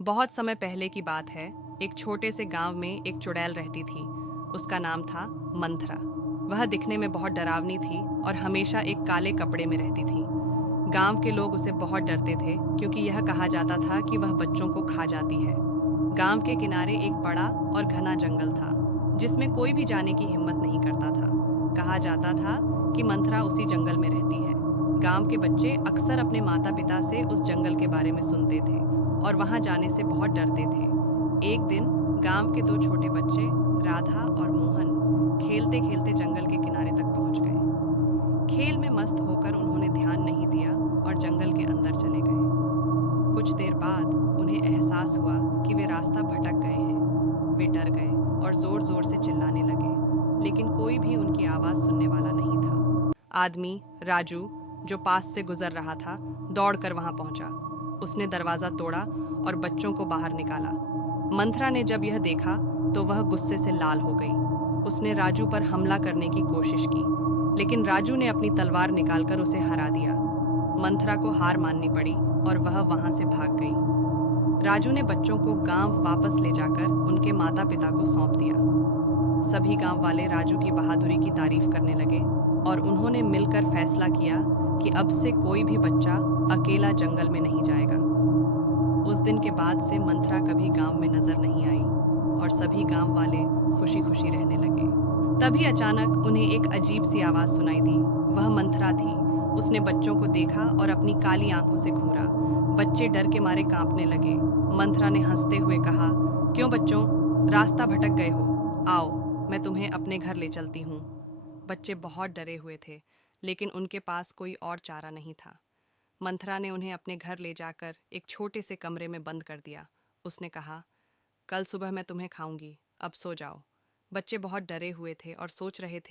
बहुत समय पहले की बात है। एक छोटे से गांव में एक चुड़ैल रहती थी। उसका नाम था मंथरा। वह दिखने में बहुत डरावनी थी और हमेशा एक काले कपड़े में रहती थी। गांव के लोग उसे बहुत डरते थे क्योंकि यह कहा जाता था कि वह बच्चों को खा जाती है। गांव के किनारे एक बड़ा और घना जंगल था जिसमें कोई भी जाने की हिम्मत नहीं करता था। कहा जाता था कि मंथरा उसी जंगल में रहती है। गांव के बच्चे अक्सर अपने माता पिता से उस जंगल के बारे में सुनते थे और वहां जाने से बहुत डरते थे। एक दिन गांव के दो छोटे बच्चे, राधा और मोहन, खेलते खेलते जंगल के किनारे तक पहुंच गए। खेल में मस्त होकर उन्होंने ध्यान नहीं दिया और जंगल के अंदर चले गए। कुछ देर बाद उन्हें एहसास हुआ कि वे रास्ता भटक गए हैं। वे डर गए और जोर जोर से चिल्लाने लगे, लेकिन कोई भी उनकी आवाज सुनने वाला नहीं था। आदमी राजू, जो पास से गुजर रहा था, दौड़कर वहां पहुंचा। उसने दरवाजा तोड़ा और बच्चों को बाहर निकाला। मंथरा ने जब यह देखा तो वह गुस्से से लाल हो गई। उसने राजू पर हमला करने की कोशिश की, लेकिन राजू ने अपनी तलवार निकालकर उसे हरा दिया। मंथरा को हार माननी पड़ी और वह वहां से भाग गई। राजू ने बच्चों को गांव वापस ले जाकर उनके माता पिता को सौंप दिया। सभी गांव वाले राजू की बहादुरी की तारीफ करने लगे और उन्होंने मिलकर फैसला किया कि अब से कोई भी बच्चा अकेला जंगल में नहीं जाएगा। उस दिन के बाद से मंथरा कभी गांव में नजर नहीं आई और सभी गांव वाले खुशी खुशी रहने लगे। तभी अचानक उन्हें एक अजीब सी आवाज सुनाई दी। वह मंथरा थी। उसने बच्चों को देखा और अपनी काली आंखों से घूरा। बच्चे डर के मारे कांपने लगे। मंथरा ने हंसते हुए कहा, क्यों बच्चों, रास्ता भटक गए हो? आओ, मैं तुम्हें अपने घर ले चलती हूँ। बच्चे बहुत डरे हुए थे, लेकिन उनके पास कोई और चारा नहीं था। मंथरा ने उन्हें अपने घर ले जाकर एक छोटे से कमरे में बंद कर दिया। उसने कहा, कल सुबह मैं तुम्हें खाऊंगी, अब सो जाओ। बच्चे बहुत डरे हुए थे और सोच रहे थे